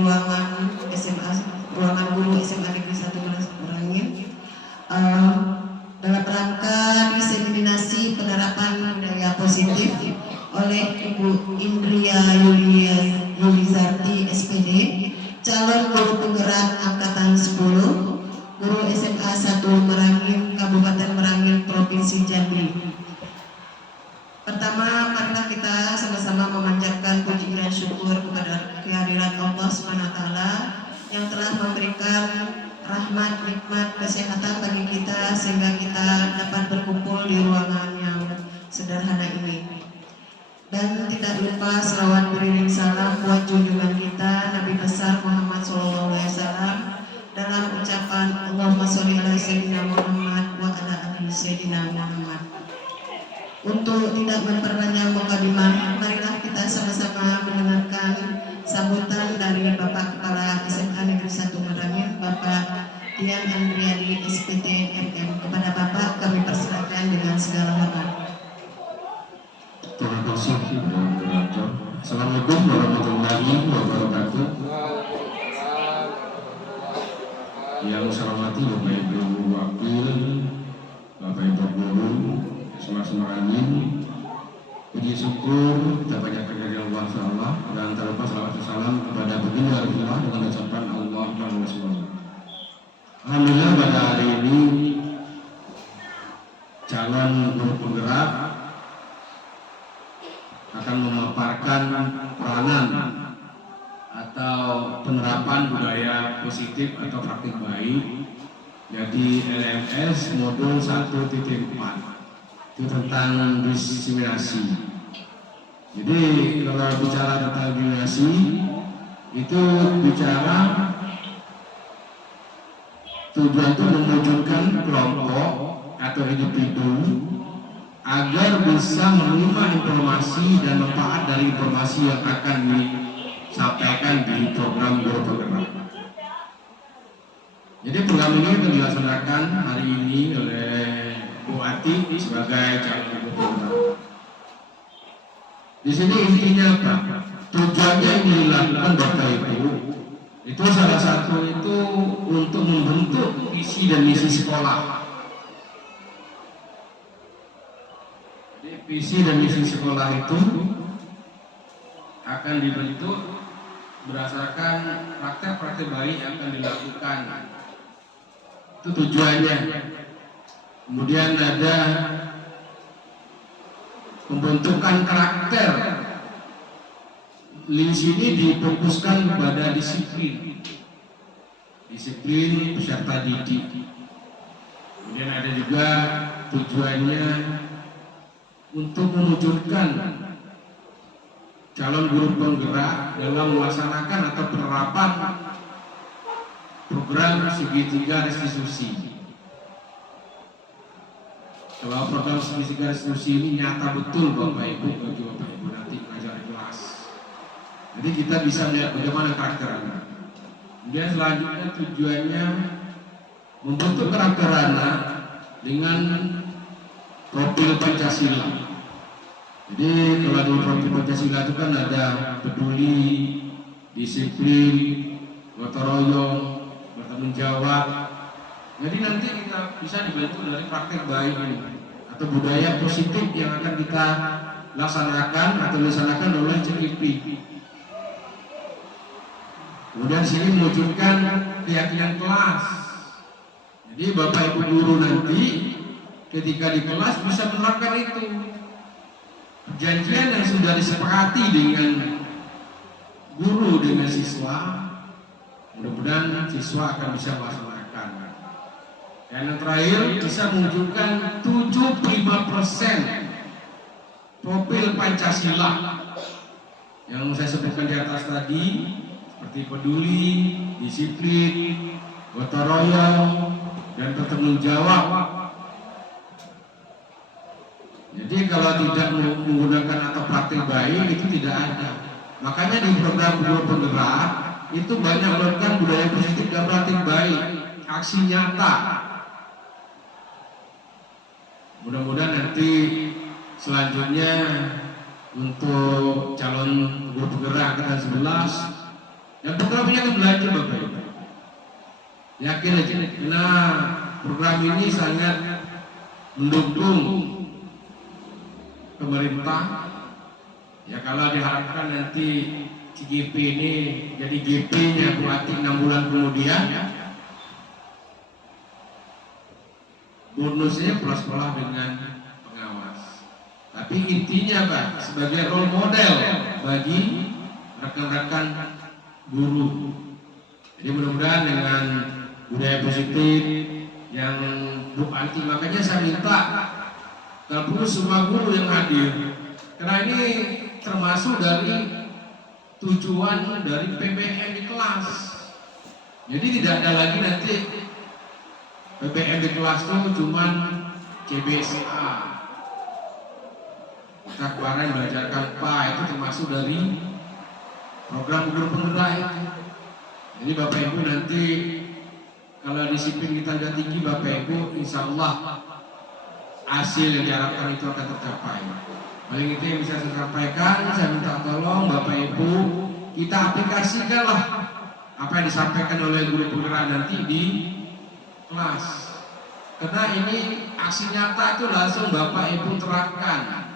ruangan guru SMA Negeri 1 Merangin dalam rangka diseminasi penerapan budaya positif oleh Ibu Indria Yulizarti SPD, calon guru penggerak angkatan 10, guru SMA 1 Merangin, Kabupaten Merangin, Provinsi Jambi. Pertama, marilah kita sama-sama memanjatkan puji dan syukur kepada kehadirat Allah SWT yang telah memberikan rahmat, nikmat, kesehatan bagi kita sehingga kita dapat berkumpul di ruangan yang sederhana ini. Dan tidak lupa selawat beriring salam buat junjungan kita Nabi besar Muhammad SAW dalam ucapan Allahumma sholli ala sayyidina Muhammad wa ala ali sayyidina Muhammad. Untuk tidak memperpanjang mukadimah, marilah kita sama-sama mendengarkan sambutan dari Bapak Kepala SMA Negeri 1 Merangin, Bapak Dian Andriadi SPT MM. Kepada Bapak kami persilakan dengan segala hormat. Terima kasih kepada moderator. Assalamualaikum warahmatullahi wabarakatuh. Yang saya hormati Bapak Ibu Wakil, Bapak Ibu Guru, Semua Merangin, puji syukur kita panjatkan kepada Allah SWT dan tak lupa salawat dan salam kepada baginda Rasulullah dengan ucapan Allah dan Rasulullah. Alhamdulillah pada hari ini calon guru penggerak akan memaparkan peranan atau penerapan budaya positif atau praktik baik, jadi LMS modul 1.4 itu tentang diseminasi. Jadi kalau bicara tentang diseminasi itu bicara tujuan itu mewujudkan kelompok atau individu agar bisa menerima informasi dan manfaat dari informasi yang akan disampaikan di program guru penggerak. Jadi program ini akan dilaksanakan hari ini oleh Bu Ati sebagai calon guru penggerak. Di sini intinya apa? Tujuannya yang dilakukan Bapak Ibu itu salah satu itu untuk membentuk visi dan misi sekolah. Jadi visi dan misi sekolah itu akan dibentuk berdasarkan praktek-praktek baik yang akan dilakukan. Itu tujuannya. Kemudian ada pembentukan karakter. Di sini difokuskan kepada disiplin peserta didik. Kemudian ada juga tujuannya untuk mewujudkan calon guru penggerak dalam melaksanakan atau penerapan program segitiga restitusi. Kalau program segitiga restitusi ini nyata betul Bapak Ibu, bagi Bapak Ibu nanti mengajar kelas. Jadi kita bisa melihat bagaimana karakter anak. Kemudian selanjutnya tujuannya membentuk karakter anak dengan profil Pancasila. Jadi kalau di profil Pancasila itu kan ada peduli, disiplin, gotong royong, bertanggung jawab. Jadi nanti kita bisa dibantu dari praktek baik ini atau budaya positif yang akan kita laksanakan oleh CIP. Kemudian sini mewujudkan keyakinan kelas. Jadi Bapak Ibu guru nanti ketika di kelas bisa menerapkan itu. Perjanjian yang sudah disepakati dengan guru dengan siswa, mudah-mudahan siswa akan bisa melaksanakan. Dan yang terakhir bisa mewujudkan 75% profil Pancasila yang saya sebutkan di atas tadi, seperti peduli, disiplin, gotong royong, dan bertanggung jawab. Jadi kalau tidak menggunakan atau praktik baik itu tidak ada. Makanya di program guru penggerak itu banyak melakukan budaya positif dan praktik baik, aksi nyata. Mudah-mudahan nanti selanjutnya untuk calon guru penggerak angkatan 11 yang program ini akan belajar Bapak Ibu. Yakin aja, karena program ini sangat mendukung pemerintah. Ya kalau diharapkan nanti CGP ini jadi GP-nya berarti 6 bulan kemudian, bonusnya pulang sekolah dengan pengawas. Tapi intinya Pak, sebagai role model bagi rekan-rekan guru. Jadi mudah-mudahan dengan budaya positif yang Bu Anti, makanya saya minta kalau perlu semua guru yang hadir, karena ini termasuk dari tujuan dari PBM di kelas. Jadi tidak ada lagi nanti PBM di kelas itu cuman CBSA. Kita kemarin belajarkan PA itu termasuk dari program guru penggerak itu. Jadi Bapak Ibu nanti kalau disiplin kita sudah tinggi Bapak Ibu, insya Allah hasil yang diharapkan itu akan tercapai. Paling itu yang bisa saya sampaikan. Saya minta tolong Bapak Ibu, kita aplikasikanlah apa yang disampaikan oleh guru penggerak nanti di kelas. Karena ini aksi nyata itu langsung Bapak Ibu terapkan.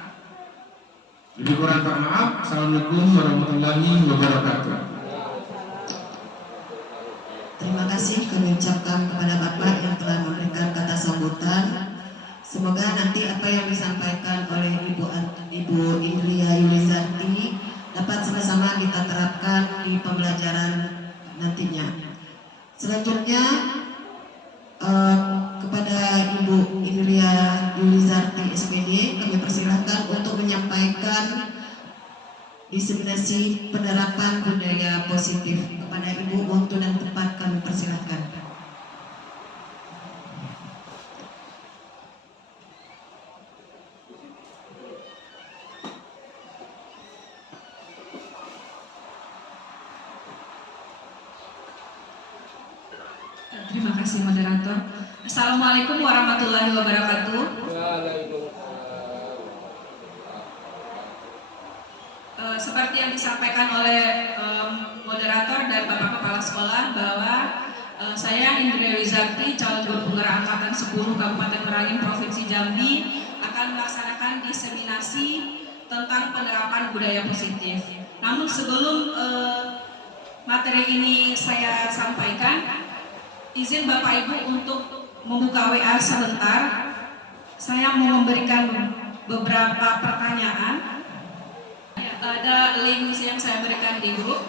Lebih kurang maaf. Assalamualaikum warahmatullahi wabarakatuh. Terima kasih kami ucapkan kepada Bapak yang telah memberikan kata sambutan. Semoga nanti apa yang disampaikan oleh Ibu Indria Yulizarti dapat sama-sama kita terapkan di pembelajaran nantinya. Selanjutnya kepada Ibu Indria Yulizarti SPD kami persilahkan untuk menyampaikan diseminasi penerapan budaya positif. Kepada Ibu, waktu dan tempat kami persilahkan. Terima kasih moderator. Assalamualaikum warahmatullahi wabarakatuh. Seperti yang disampaikan oleh moderator dan Bapak Kepala Sekolah bahwa saya Indria Rizakti, calon guru penggerak angkatan 10 Kabupaten Merangin Provinsi Jambi akan melaksanakan diseminasi tentang penerapan budaya positif. Namun sebelum materi ini saya sampaikan, izin Bapak Ibu untuk membuka WA sebentar. Saya mau memberikan beberapa pertanyaan. Ada link yang saya berikan di grup.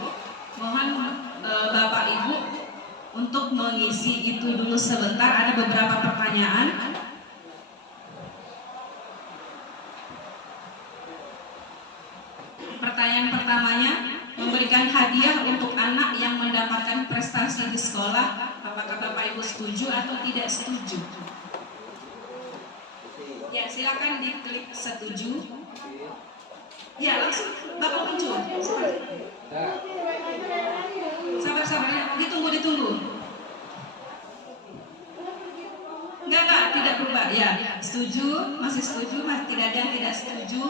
Mohon Bapak Ibu untuk mengisi itu dulu sebentar. Ada beberapa pertanyaan. Pertanyaan pertamanya, memberikan hadiah untuk anak yang mendapatkan prestasi di sekolah. Apakah Bapak Ibu setuju atau tidak setuju? Ya, silakan diklik setuju. Ya, langsung Bapak muncul. Sabar ya, ditunggu. Enggak, tidak berubah. Ya, setuju, masih setuju, masih tidak ada yang tidak setuju.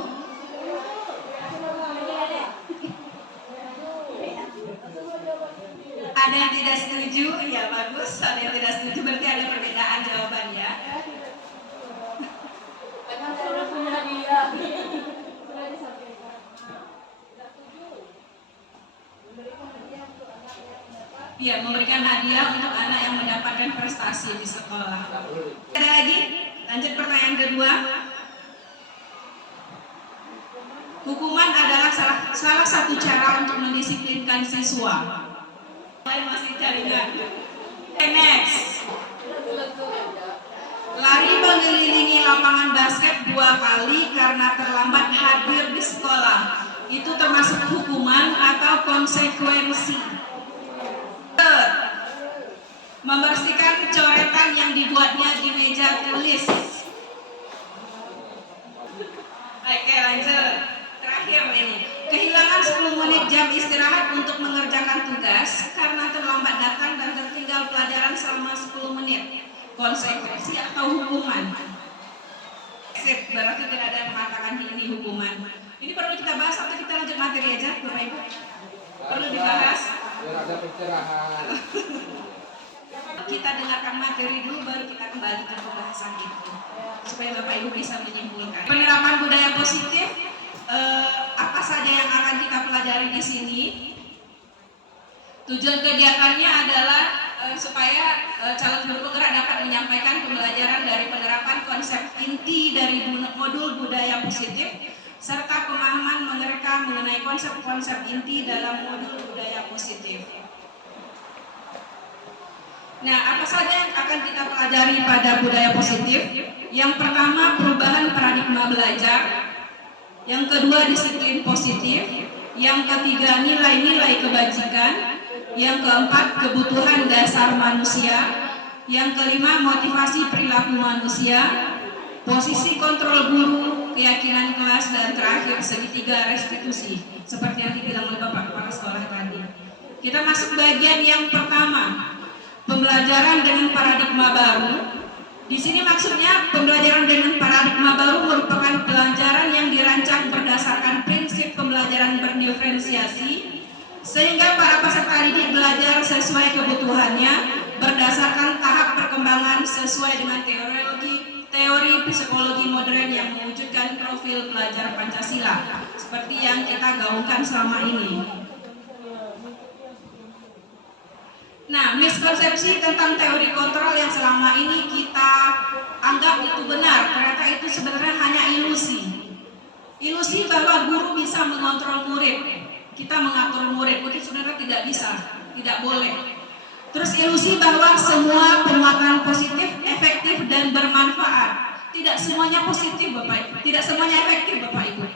Ada yang tidak setuju? Ya, bagus. Ada yang tidak setuju, berarti ada perbedaan jawabannya. Ya, memberikan hadiah untuk anak yang mendapatkan prestasi di sekolah. Ada lagi? Lanjut pertanyaan kedua. Hukuman adalah salah satu cara untuk mendisiplinkan siswa. Masih jaringan. Next. Lari mengelilingi lapangan basket 2 kali karena terlambat hadir di sekolah. Itu termasuk hukuman atau konsekuensi? Membersihkan coretan yang dibuatnya di meja tulis. Oke, lanjut. Terakhir ini, kehilangan 10 menit jam istirahat untuk mengerjakan tugas karena terlambat datang dan tertinggal pelajaran selama 10 menit. Konsekuensi atau hukuman? Sip, berarti tidak ada yang mengatakan ini hukuman. Ini perlu kita bahas atau kita lanjut materi aja, Bapak Ibu? Perlu dibahas? istirahat. Kita dengarkan materi dulu baru kita kembali ke pembahasan itu supaya Bapak Ibu bisa menyimpulkan. Penerapan budaya positif apa saja yang akan kita pelajari di sini? Tujuan kegiatannya adalah supaya calon guru penggerak dapat menyampaikan pembelajaran dari penerapan konsep inti dari modul budaya positif serta pemahaman mereka mengenai konsep-konsep inti dalam modul budaya positif. Nah, apa saja yang akan kita pelajari pada budaya positif? Yang pertama, perubahan paradigma belajar. Yang kedua, disiplin positif. Yang ketiga, nilai-nilai kebajikan. Yang keempat, kebutuhan dasar manusia. Yang kelima, motivasi perilaku manusia. Posisi kontrol guru, keyakinan kelas, dan terakhir segitiga restitusi. Seperti yang dibilang oleh Bapak Kepala Sekolah tadi. Kita masuk bagian yang pertama. Pembelajaran dengan paradigma baru. Di sini maksudnya pembelajaran dengan paradigma baru merupakan pelajaran yang dirancang berdasarkan prinsip pembelajaran berdiferensiasi sehingga para peserta didik belajar sesuai kebutuhannya berdasarkan tahap perkembangan sesuai dengan teori psikologi modern yang mewujudkan profil pelajar Pancasila seperti yang kita gaungkan selama ini. Nah, miskonsepsi tentang teori kontrol yang selama ini kita anggap itu benar, ternyata itu sebenarnya hanya ilusi. Ilusi bahwa guru bisa mengontrol murid, kita mengatur murid, itu sebenarnya tidak bisa, tidak boleh. Terus ilusi bahwa semua penguatan positif, efektif, dan bermanfaat. Tidak semuanya positif Bapak Ibu, tidak semuanya efektif Bapak Ibu.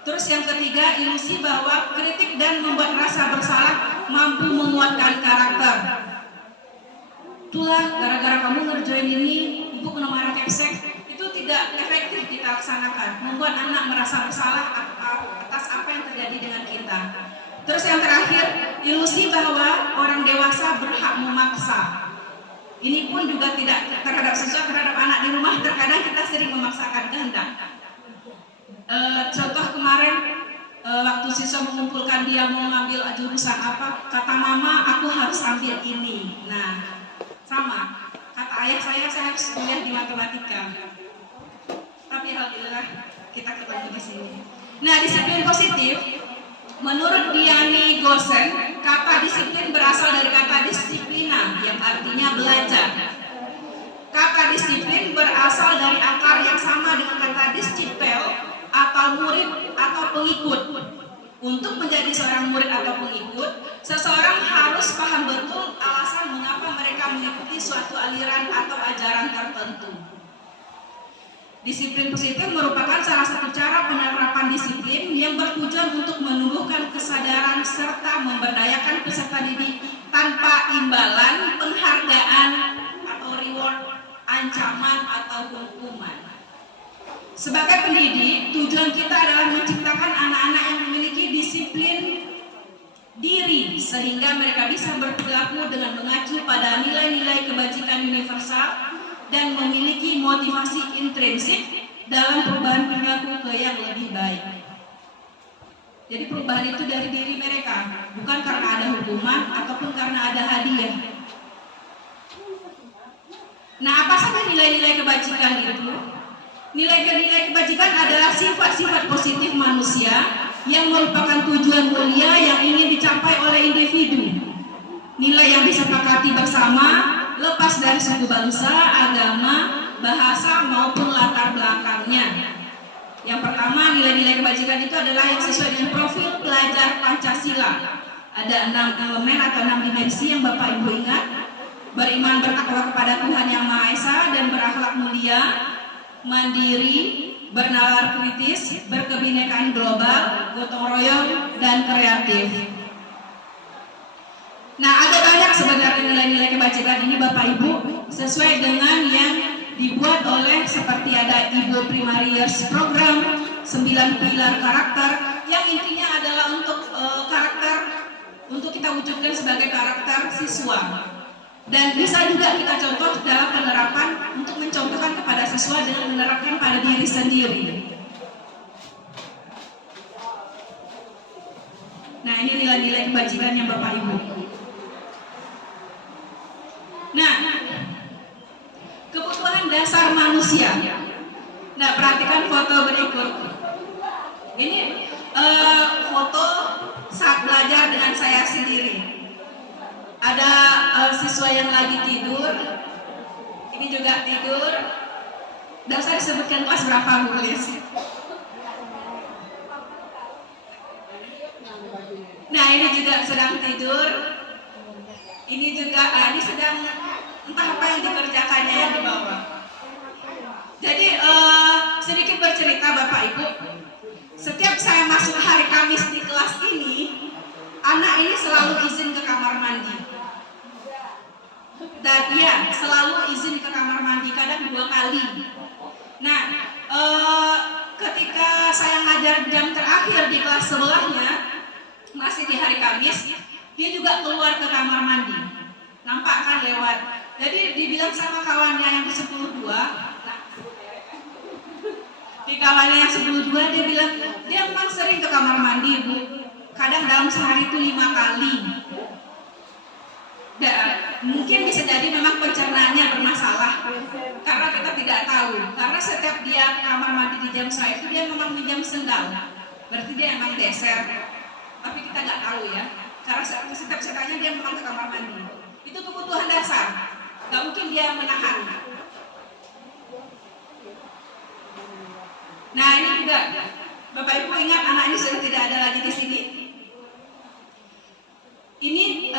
Terus yang ketiga, ilusi bahwa kritik dan membuat rasa bersalah mampu menguatkan karakter. Itulah gara-gara kamu ngerjain ini, ibu kena marah kepsek. Itu tidak efektif kita laksanakan, membuat anak merasa bersalah atas apa yang terjadi dengan kita. Terus yang terakhir, ilusi bahwa orang dewasa berhak memaksa. Ini pun juga tidak terhadap siswa, terhadap anak di rumah. Terkadang kita sering memaksakan kehendak. Contoh kemarin waktu siswa mengumpulkan dia mau ngambil jurusan apa, kata mama aku harus ambil ini. Nah, sama kata ayah saya harus kuliah di matematika. Tapi alhamdulillah kita ketemu di sini. Nah, disiplin positif menurut Diani Gosen, kata disiplin berasal dari kata disiplina yang artinya belajar. Kata disiplin berasal dari akar yang sama dengan kata discipel atau murid atau pengikut. Untuk menjadi seorang murid atau pengikut, seseorang harus paham betul alasan mengapa mereka mengikuti suatu aliran atau ajaran tertentu. Disiplin positif merupakan salah satu cara penerapan disiplin yang bertujuan untuk menumbuhkan kesadaran serta memberdayakan peserta didik tanpa imbalan, penghargaan atau reward, ancaman atau hukuman. Sebagai pendidik, tujuan kita adalah menciptakan anak-anak yang memiliki disiplin diri sehingga mereka bisa berperilaku dengan mengacu pada nilai-nilai kebajikan universal dan memiliki motivasi intrinsik dalam perubahan perilaku ke yang lebih baik. Jadi perubahan itu dari diri mereka, bukan karena ada hukuman ataupun karena ada hadiah. Nah, apa saja nilai-nilai kebajikan itu? Nilai-nilai kebajikan adalah sifat-sifat positif manusia yang merupakan tujuan mulia yang ingin dicapai oleh individu. Nilai yang disepakati bersama, lepas dari suku bangsa, agama, bahasa maupun latar belakangnya. Yang pertama, nilai-nilai kebajikan itu adalah yang sesuai dengan profil pelajar Pancasila. Ada 6 elemen atau 6 dimensi yang Bapak Ibu ingat. Beriman bertakwa kepada Tuhan Yang Maha Esa dan berakhlak mulia, mandiri, bernalar kritis, berkebinekaan global, gotong royong, dan kreatif. Nah, ada banyak sebenarnya nilai-nilai kebajikan ini Bapak Ibu, sesuai dengan yang dibuat oleh seperti ada Ibu Primariers Program, 9 pilar karakter, yang intinya adalah untuk karakter, untuk kita wujudkan sebagai karakter siswa. Dan bisa juga kita contoh dalam penerapan untuk mencontohkan kepada siswa dengan menerapkan pada diri sendiri. Nah, ini nilai-nilai kebajikan yang Bapak Ibu. manusia. Nah, perhatikan foto berikut. Ini foto saat belajar dengan saya sendiri. Ada siswa yang lagi tidur. Ini juga tidur. Dan saya disebutkan kelas berapa, Bu Lis? Nah, ini juga sedang tidur. Ini juga ini sedang entah apa yang dikerjakannya yang di bawah. Jadi sedikit bercerita Bapak Ibu. Setiap saya masuk hari Kamis di kelas ini, anak ini selalu izin ke kamar mandi. Dan dia selalu izin ke kamar mandi, kadang 2 kali. Nah, ketika saya ngajar jam terakhir di kelas sebelahnya, masih di hari Kamis, dia juga keluar ke kamar mandi. Nampak kan lewat. Jadi dibilang sama kawannya yang di 10-2, di kawannya yang 10-2 dia bilang, dia memang sering ke kamar mandi, Bu. Kadang dalam sehari itu 5 kali. Mungkin bisa jadi memang pencernaannya bermasalah, karena kita tidak tahu. Karena setiap dia ke kamar mandi di jam saya itu dia memang minjam sendal, berarti dia memang geser. Tapi kita nggak tahu ya, karena setiap sekalinya dia memang ke kamar mandi. Itu kebutuhan dasar, nggak mungkin dia menahan. Nah, ini juga Bapak Ibu ingat anak ini sudah tidak ada lagi di sini. Ini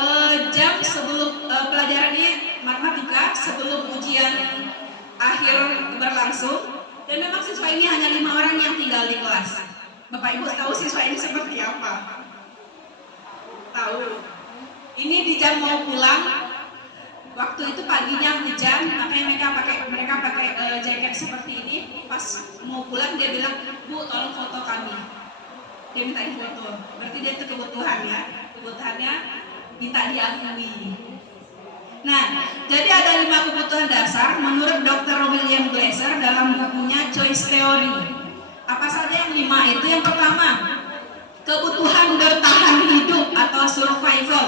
jam sebelum pelajaran ini matematika, sebelum ujian akhir berlangsung, dan memang siswa ini hanya 5 orang yang tinggal di kelas. Bapak Ibu tahu siswa ini seperti apa? Tahu. Ini di jam mau pulang, waktu itu paginya hujan, makanya mereka pakai jaket seperti ini. Pas mau pulang dia bilang, Bu, tolong foto kami. Dia minta difoto. Berarti dia itu kebutuhan ya. Kebutuhannya minta diakui. Nah, jadi ada 5 kebutuhan dasar menurut Dr. William Glasser dalam bukunya Choice Theory. Apa saja yang 5 itu? Yang pertama, kebutuhan bertahan hidup atau survival.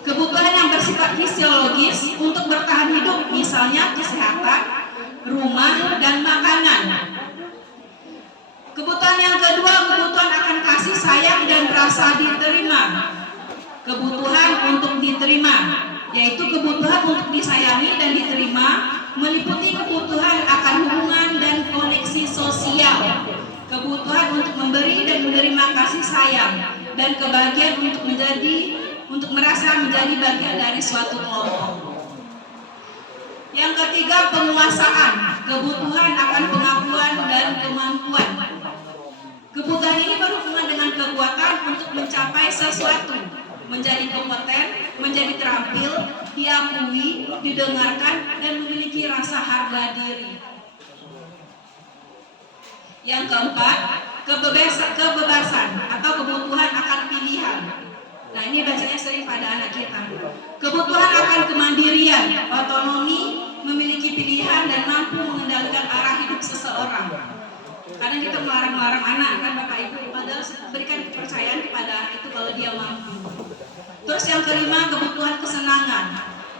Kebutuhan yang bersifat fisiologis untuk bertahan hidup, misalnya kesehatan, rumah, dan makanan. Kebutuhan yang kedua, kebutuhan akan kasih sayang dan rasa diterima. Kebutuhan untuk diterima, yaitu kebutuhan untuk disayangi dan diterima, meliputi kebutuhan akan hubungan dan koneksi sosial, kebutuhan untuk memberi dan menerima kasih sayang, dan kebahagiaan untuk merasa menjadi bagian dari suatu kelompok. Yang ketiga, penguasaan, kebutuhan akan pengakuan dan kemampuan. Kebutuhan ini berhubungan dengan kekuatan untuk mencapai sesuatu, menjadi kompeten, menjadi terampil, diakui, didengarkan, dan memiliki rasa harga diri. Yang keempat, kebebasan atau kebutuhan akan pilihan. Nah, ini biasanya sering pada anak kita. Kebutuhan akan kemandirian, otonomi, memiliki pilihan, dan mampu mengendalikan arah hidup seseorang. Kadang kita melarang-larang anak kan Bapak Ibu, padahal berikan kepercayaan kepada anak itu kalau dia mampu. Terus yang kelima, kebutuhan kesenangan,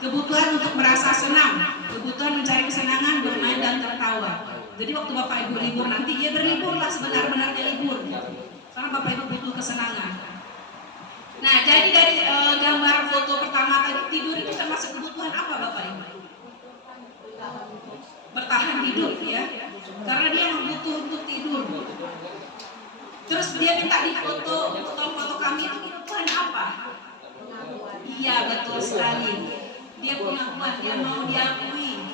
kebutuhan untuk merasa senang, kebutuhan mencari kesenangan, bermain dan tertawa. Jadi waktu Bapak Ibu libur nanti, ya berliburlah sebenar-benarnya libur, karena Bapak Ibu butuh kesenangan. Nah, jadi dari gambar foto pertama tadi, tidur itu termasuk kebutuhan apa Bapak Ibu? Bertahan hidup ya, karena dia butuh untuk tidur. Terus dia minta difoto, tolong foto kami, itu kebutuhan apa? Iya, betul sekali. Dia pengakuan, dia mau diakui.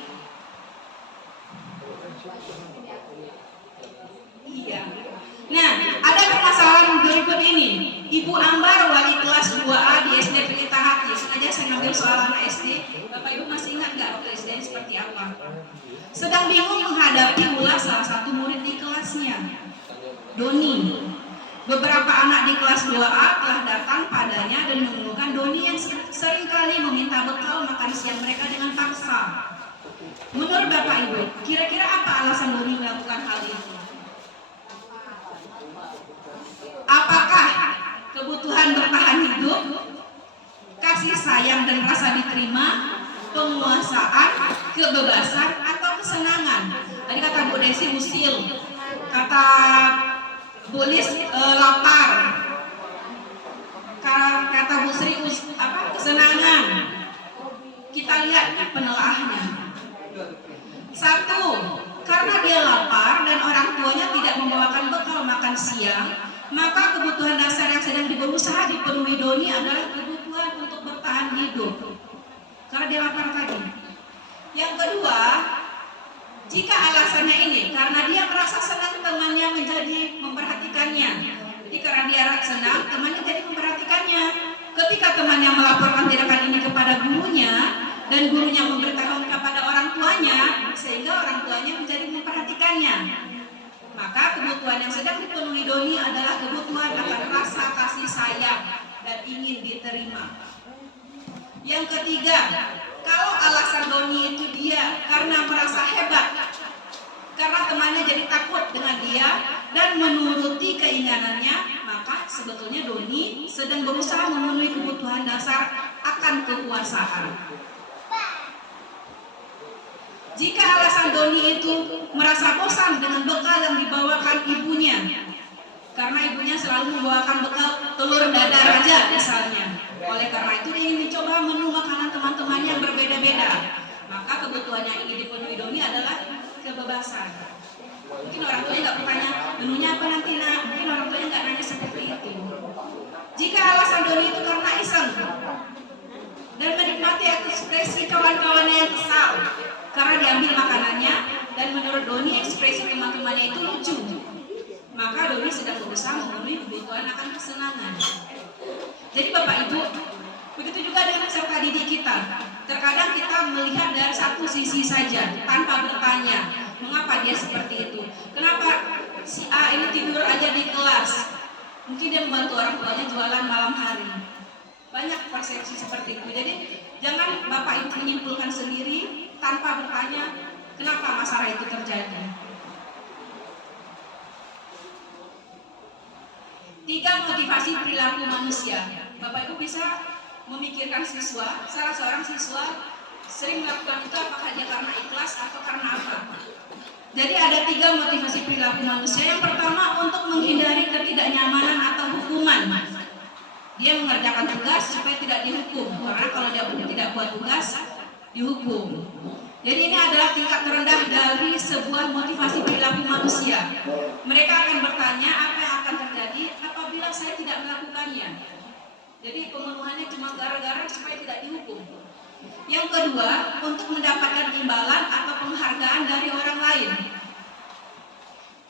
Iya. Nah, ada permasalahan berikut ini. Ibu Ambar, wali kelas 2A di SD Pelita Hati. Sengaja saya ngambil soal anak SD. Bapak Ibu masih ingat nggak waktu SD seperti apa? Sedang bingung menghadapi ulas salah satu murid di kelasnya, Doni. Beberapa anak di kelas 2A telah datang padanya dan mengeluhkan Doni yang seringkali meminta bekal makan siang mereka dengan paksa. Menurut Bapak Ibu, kira-kira apa alasan Doni melakukan hal itu? Apakah kebutuhan bertahan hidup, kasih sayang dan rasa diterima, penguasaan, kebebasan, atau kesenangan? Tadi kata Bu Desi usil, kata Bu Lis lapar, kata Bu Sri kesenangan. Kita lihat penelaahnya. Satu, karena dia lapar dan orang tuanya tidak membawakan bekal makan siang, maka kebutuhan dasar yang sedang berusaha dipenuhi Doni adalah kebutuhan untuk bertahan hidup. Karena dia lapar tadi. Yang kedua, jika alasannya ini karena dia merasa senang temannya menjadi memperhatikannya. Jadi karena dia senang temannya jadi memperhatikannya. Ketika temannya melaporkan tindakan ini kepada gurunya dan gurunya memberitahukan kepada orang tuanya, sehingga orang tuanya menjadi memperhatikannya. Maka kebutuhan yang sedang dipenuhi Doni adalah kebutuhan akan rasa kasih sayang dan ingin diterima. Yang ketiga, kalau alasan Doni itu dia karena merasa hebat, karena temannya jadi takut dengan dia dan menuruti keinginannya, maka sebetulnya Doni sedang berusaha memenuhi kebutuhan dasar akan kekuasaan. Jika alasan Doni itu merasa bosan dengan bekal yang dibawakan ibunya, karena ibunya selalu membawakan bekal telur dadar aja misalnya, oleh karena itu dia ingin mencoba menu makanan teman-temannya yang berbeda-beda, maka kebutuhan yang ingin dipenuhi Doni adalah kebebasan. Mungkin orang tuanya nggak bertanya menunya apa nanti nak, mungkin orang tuanya nggak nanya seperti itu. Jika alasan Doni itu karena iseng dan menikmati ekspresi kawan-kawannya yang kesal karena diambil makanannya, dan menurut Doni ekspresi teman-temannya itu lucu, maka Doni sedang berusaha memenuhi kebutuhan akan kesenangan. Jadi Bapak Ibu, begitu juga dengan peserta didik kita. Terkadang kita melihat dari satu sisi saja tanpa bertanya mengapa dia seperti itu. Kenapa si A ini tidur aja di kelas? Mungkin dia membantu orang tuanya jualan malam hari. Banyak persepsi seperti itu. Jadi jangan Bapak Ibu menyimpulkan sendiri tanpa bertanya kenapa masalah itu terjadi. 3 motivasi perilaku manusia. Bapak Ibu bisa memikirkan siswa, salah seorang siswa sering melakukan itu apakah dia karena ikhlas atau karena apa. Jadi ada 3 motivasi perilaku manusia. Yang pertama, untuk menghindari ketidaknyamanan atau hukuman. Dia mengerjakan tugas supaya tidak dihukum, karena kalau dia tidak buat tugas dihukum. Jadi ini adalah tingkat terendah dari sebuah motivasi perilaku manusia. Mereka akan bertanya apa yang akan terjadi apabila saya tidak melakukannya. Jadi pemenuhannya cuma gara-gara supaya tidak dihukum. Yang kedua, untuk mendapatkan imbalan atau penghargaan dari orang lain.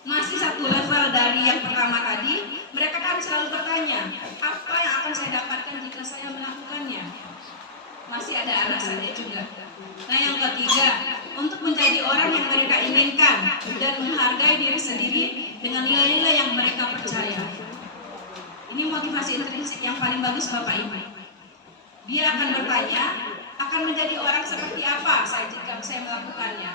Masih satu level dari yang pertama tadi, mereka kan selalu bertanya, apa yang akan saya dapatkan jika saya melakukannya? Masih ada alasannya juga. Nah yang ketiga, untuk menjadi orang yang mereka inginkan dan menghargai diri sendiri dengan nilai-nilai yang mereka percaya. Ini motivasi intrinsik yang paling bagus Bapak Ibu. Dia akan bertanya, akan menjadi orang seperti apa jika saya melakukannya.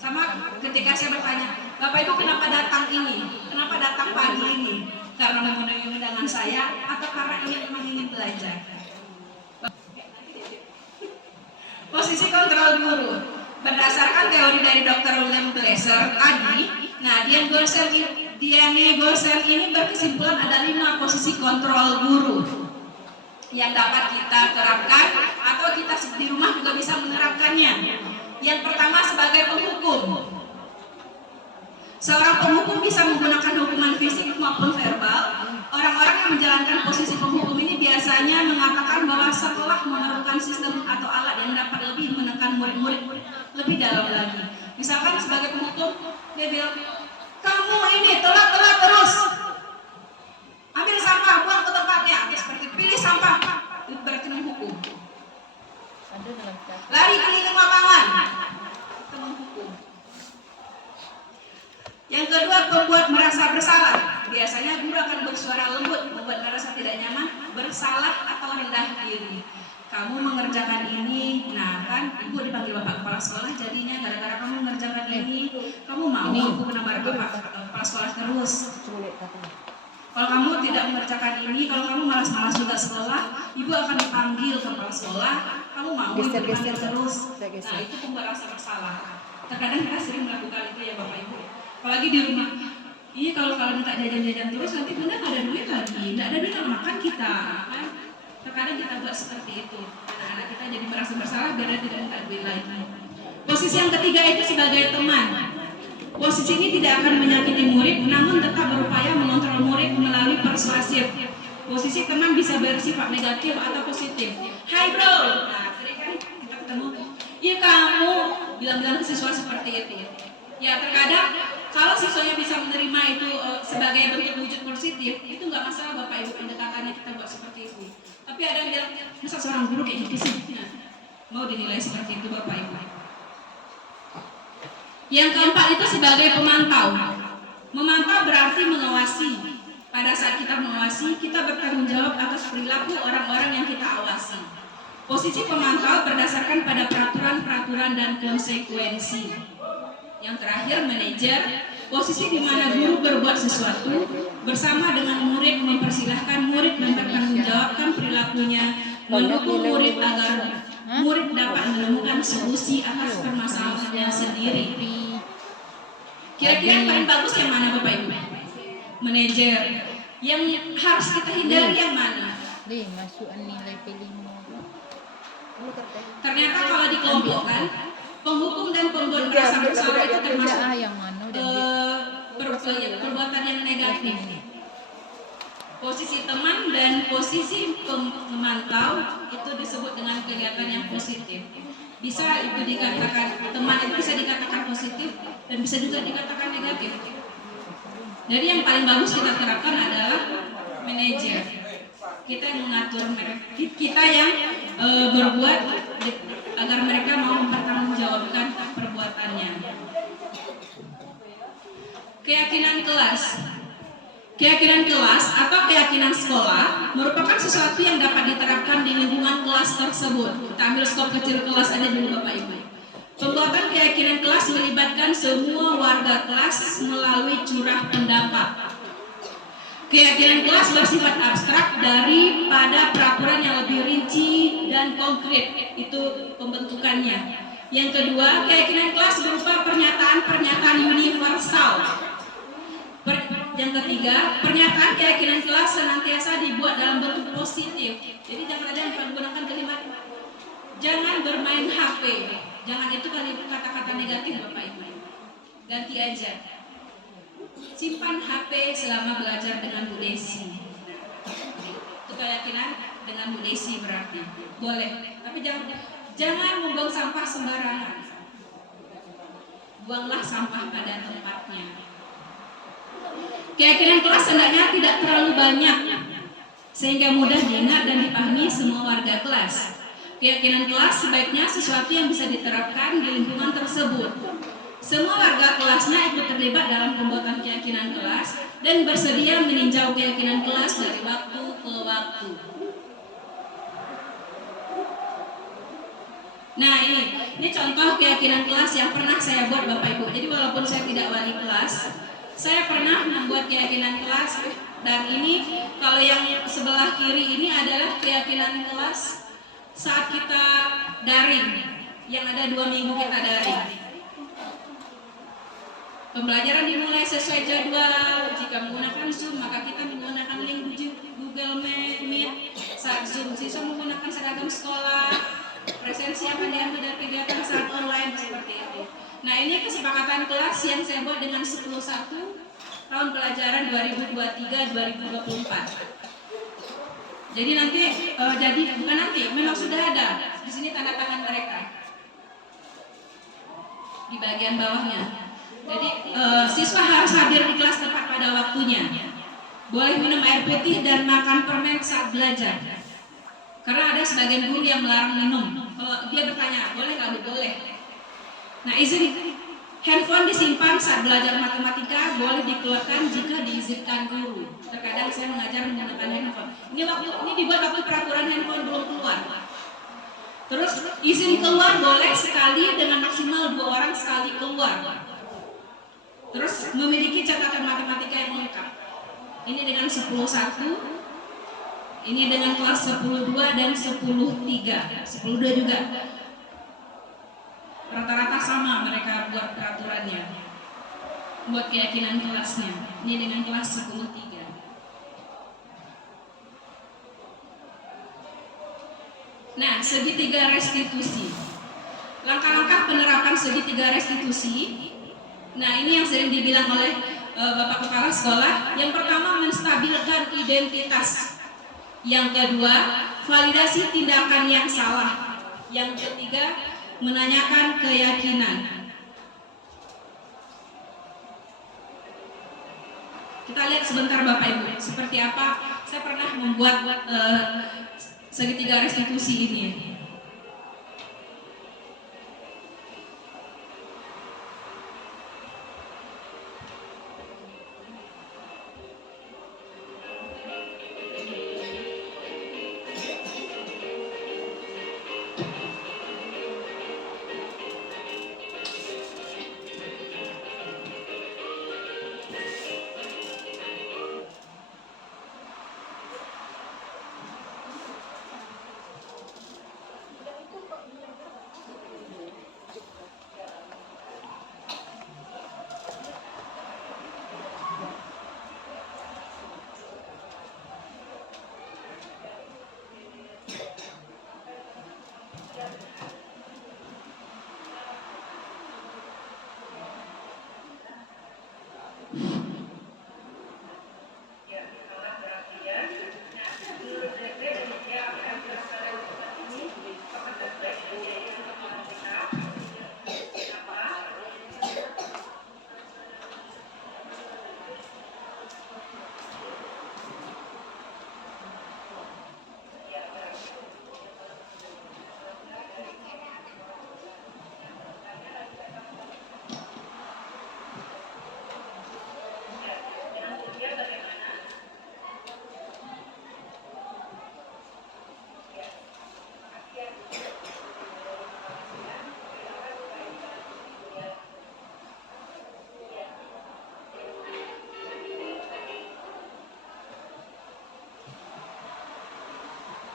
Sama ketika saya bertanya, Bapak Ibu kenapa datang ini? Kenapa datang pagi ini? Karena memenuhi undangan saya atau karena ingin belajar? Posisi kontrol guru. Berdasarkan teori dari Dr. William Glasser tadi, nah Diane Glasser ini berkesimpulan ada 5 posisi kontrol guru yang dapat kita terapkan atau kita di rumah juga bisa menerapkannya. Yang pertama sebagai penghukum. Seorang penghukum bisa menggunakan hukuman fisik maupun verbal. Orang-orang yang menjalankan posisi penghukum ini biasanya mengatakan bahwa setelah memerlukan sistem atau alat yang dapat lebih menekan murid-murid lebih dalam lagi. Misalkan sebagai penghukum, dia bilang, kamu ini telat terus. Ambil sampah, buang ke tempatnya. Seperti pilih sampah, itu berarti menghukum. Lari keliling lapangan, itu menghukum. Yang kedua, membuat merasa bersalah. Biasanya guru akan bersuara lembut, membuat merasa tidak nyaman, bersalah atau rendah diri. Kamu mengerjakan ini, nah kan ibu dipanggil bapak kepala sekolah, jadinya gara-gara kamu mengerjakan ini, kamu mau aku kena marah bapak kepala sekolah terus. Kalau kamu tidak mengerjakan ini, kalau kamu malas-malas juga sekolah, ibu akan dipanggil kepala sekolah, kamu mau ibu dipanggil terus. Nah itu pembuat rasa bersalah. Terkadang kita sering melakukan itu ya Bapak Ibu. Apalagi di rumah. Iya kalau minta jajan-jajan terus nanti bunda nggak ada duit lagi, nggak ada duit makan kita kan. Terkadang kita buat seperti itu. Anak-anak kita jadi merasa bersalah biar dia tidak minta duit lagi. Posisi yang ketiga itu sebagai teman. Posisi ini tidak akan menyakiti murid, namun tetap berupaya mengontrol murid melalui persuasif. Posisi teman bisa bersifat negatif atau positif. Hai bro, nah tadi kan kita ketemu. Iya kamu bilang-bilang ke siswa seperti itu. Ya terkadang kalau siswanya bisa menerima itu sebagai bentuk wujud positif, itu nggak masalah Bapak Ibu, pendekatannya kita buat seperti itu. Tapi ada yang bilang, masa seorang guru kayak gitu sih? Nah, mau dinilai seperti itu Bapak Ibu. Yang keempat itu sebagai pemantau. Memantau berarti mengawasi. Pada saat kita mengawasi, kita bertanggung jawab atas perilaku orang-orang yang kita awasi. Posisi pemantau berdasarkan pada peraturan-peraturan dan konsekuensi. Yang terakhir, manajer, posisi di mana guru berbuat sesuatu bersama dengan murid, mempersilahkan murid mempertanggungjawabkan perilakunya, mendukung murid agar murid dapat menemukan solusi atas permasalahannya sendiri. Kira-kira yang paling bagus yang mana Bapak Ibu? Manajer. Yang harus kita hindari yang mana? Masukan nilai P5. Ternyata kalau dikelompokkan, penghukum dan pembuat merasa bersalah itu termasuk perbuatan yang negatif. Posisi teman dan posisi pemantau itu disebut dengan kegiatan yang positif. Bisa itu dikatakan teman itu bisa dikatakan positif dan bisa juga dikatakan negatif. Jadi yang paling bagus kita terapkan adalah manajer. Kita yang mengatur mereka, kita yang berbuat agar mereka mau mempertanggungjawabkan perbuatannya. Keyakinan kelas. Keyakinan kelas atau keyakinan sekolah merupakan sesuatu yang dapat diterapkan di lingkungan kelas tersebut. Kita ambil skop kecil kelas aja dulu Bapak Ibu. Pembuatan keyakinan kelas melibatkan semua warga kelas melalui curah pendapat. Keyakinan kelas bersifat abstrak daripada peraturan yang lebih rinci dan konkret. Itu pembentukannya. Yang kedua, keyakinan kelas berupa pernyataan-pernyataan universal. Yang ketiga, pernyataan keyakinan kelas senantiasa dibuat dalam bentuk positif. Jadi jangan ada yang menggunakan kalimat jangan bermain HP. Jangan itu kata-kata negatif Bapak Ibu. Ganti aja. Simpan HP selama belajar dengan Bu Desi. Itu keyakinan dengan Bu Desi berarti. Boleh. Tapi jangan membuang sampah sembarangan. Buanglah sampah pada tempatnya. Keyakinan kelas hendaknya tidak terlalu banyak sehingga mudah diingat dan dipahami semua warga kelas. Keyakinan kelas sebaiknya sesuatu yang bisa diterapkan di lingkungan tersebut. Semua warga kelasnya ikut terlibat dalam pembuatan keyakinan kelas dan bersedia meninjau keyakinan kelas dari waktu ke waktu. Nah ini contoh keyakinan kelas yang pernah saya buat Bapak Ibu. Jadi walaupun saya tidak wali kelas, saya pernah membuat keyakinan kelas. Dan ini kalau yang sebelah kiri ini adalah keyakinan kelas saat kita daring, yang ada 2 minggu kita daring. Pembelajaran dimulai sesuai jadwal. Jika menggunakan Zoom, maka kita menggunakan link Google Meet. Saat Zoom, siswa menggunakan seragam sekolah. Presensi akan diambil dari kegiatan saat online seperti itu. Nah ini kesepakatan kelas yang saya buat dengan 10.1 tahun pelajaran 2023-2024. Jadi nanti, bukan nanti, memang sudah ada. Di sini tanda tangan mereka di bagian bawahnya. Jadi siswa harus hadir di kelas tepat pada waktunya. Boleh minum air putih dan makan permen saat belajar. Karena ada sebagian guru yang melarang minum. Kalau dia bertanya, boleh nggak? Boleh. Nah izin handphone disimpan saat belajar matematika boleh dikeluarkan jika diizinkan guru. Terkadang saya mengajar menggunakan handphone. Ini dibuat waktu peraturan handphone belum keluar. Terus izin keluar boleh sekali dengan maksimal 2 orang sekali keluar. Terus memiliki catatan matematika yang lengkap. Ini dengan 10.1, ini dengan kelas 10.2 dan 10.3, 10.2 juga. rata-rata sama mereka buat peraturannya, buat keyakinan kelasnya. Ini dengan kelas 10-3. Nah, segitiga restitusi. Langkah-langkah penerapan segitiga restitusi. Nah, ini yang sering dibilang oleh Bapak Kepala Sekolah. Yang pertama, menstabilkan identitas. Yang kedua, validasi tindakan yang salah. Yang ketiga, menanyakan keyakinan. Kita lihat sebentar Bapak Ibu, seperti apa saya pernah membuat segitiga restitusi ini.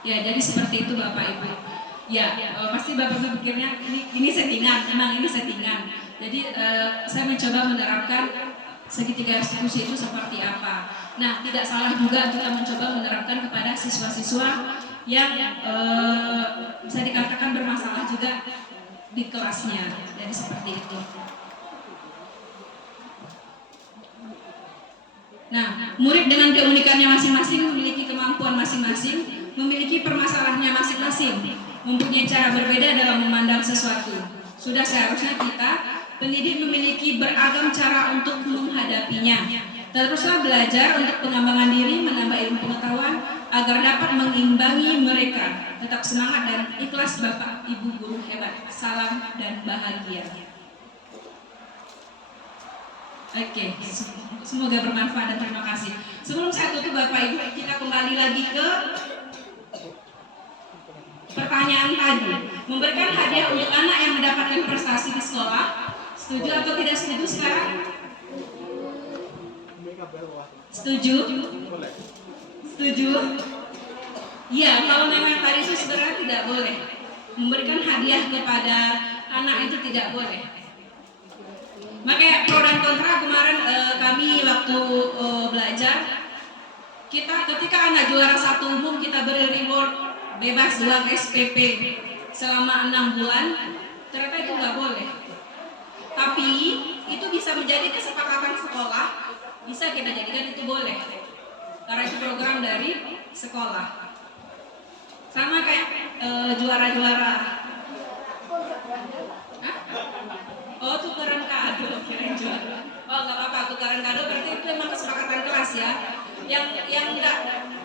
Ya, jadi seperti itu Bapak Ibu. Ya, pasti Bapak Ibu pikirnya ini settingan, memang ini settingan. Jadi saya mencoba menerapkan segitiga restitusi itu seperti apa. Nah, tidak salah juga kita mencoba menerapkan kepada siswa-siswa yang bisa dikatakan bermasalah juga di kelasnya. Jadi seperti itu. Nah, murid dengan keunikannya masing-masing memiliki kemampuan masing-masing, memiliki permasalahannya masing-masing, mempunyai cara berbeda dalam memandang sesuatu. Sudah seharusnya kita, pendidik memiliki beragam cara untuk menghadapinya. Teruslah belajar untuk pengembangan diri, menambah ilmu pengetahuan, agar dapat mengimbangi mereka. Tetap semangat dan ikhlas Bapak Ibu guru hebat. Salam dan bahagia. Oke, semoga bermanfaat dan terima kasih. Sebelum saya tutup Bapak Ibu, kita kembali lagi ke pertanyaan tadi. Memberikan hadiah untuk anak yang mendapatkan prestasi di sekolah. Setuju atau tidak setuju sekarang? Setuju? Setuju? Iya, kalau memang tadi itu sebenarnya tidak boleh. Memberikan hadiah kepada anak itu tidak boleh. Makanya pro dan kontra kemarin kami waktu belajar, kita ketika anak juara 1 umum kita beri reward bebas uang SPP selama 6 bulan, ternyata itu nggak boleh. Tapi itu bisa menjadi kesepakatan sekolah, bisa kita jadikan itu boleh, karena itu program dari sekolah. Sama kayak juara-juara. Oh, tukeran kado, kirain juara. Oh, nggak apa-apa, tukeran kado berarti itu memang kesepakatan kelas ya.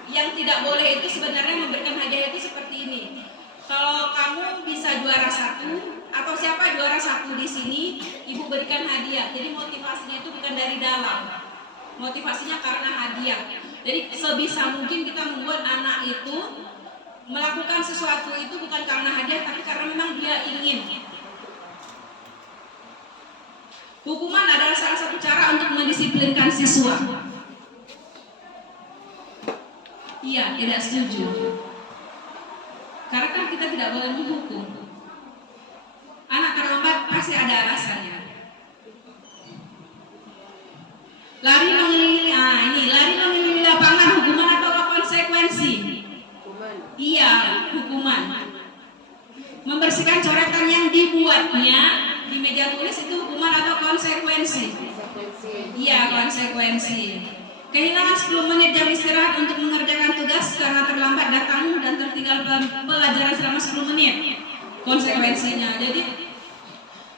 Yang tidak boleh itu sebenarnya memberikan hadiah itu seperti ini. Kalau kamu bisa juara 1 atau siapa juara 1 di sini, ibu berikan hadiah. Jadi motivasinya itu bukan dari dalam, motivasinya karena hadiah. Jadi sebisa mungkin kita membuat anak itu melakukan sesuatu itu bukan karena hadiah, tapi karena memang dia ingin. Hukuman adalah salah satu cara untuk mendisiplinkan siswa. Iya, tidak setuju. Karena kan kita tidak boleh menghukum. Anak terlambat pasti ada alasannya. Lari mengelilingi, lari mengelilingi lapangan, hukuman atau konsekuensi? Iya, hukuman. Membersihkan coretan yang dibuatnya di meja tulis itu hukuman atau konsekuensi? Iya, konsekuensi. Kehilangan 10 menit jam istirahat untuk mengerjakan tugas karena terlambat datang dan tertinggal pelajaran selama 10 menit. Konsekuensinya. Jadi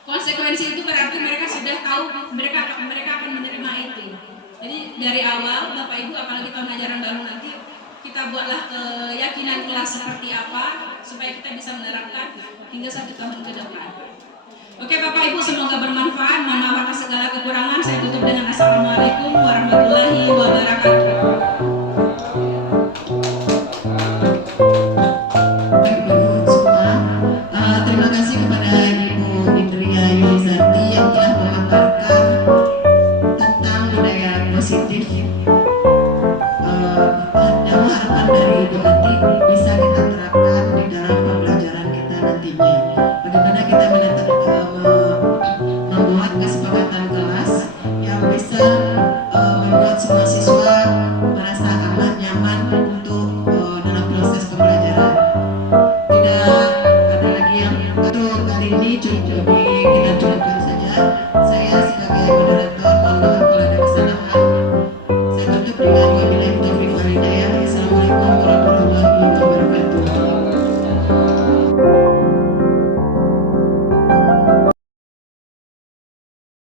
konsekuensi itu berarti mereka sudah tahu mereka akan menerima itu. Jadi dari awal Bapak Ibu, apalagi tahun ajaran baru nanti, kita buatlah keyakinan kelas seperti apa supaya kita bisa menerapkan hingga 1 tahun ke depan. Oke Bapak Ibu, semoga bermanfaat. Mohon maaf atas segala kekurangan. Saya tutup dengan Assalamualaikum warahmatullahi wabarakatuh. Terima kasih kepada Ibu Indria Yulizarti yang telah memaparkan tentang budaya positif. Dan harapan dari Ibu nanti bisa kita terapkan di dalam pembelajaran kita nantinya. Bagaimana kita membuat kesepakatan kelas yang bisa membuat semua siswa merasa aman, nyaman untuk dalam proses pembelajaran. Tidak ada lagi yang kali ini cukup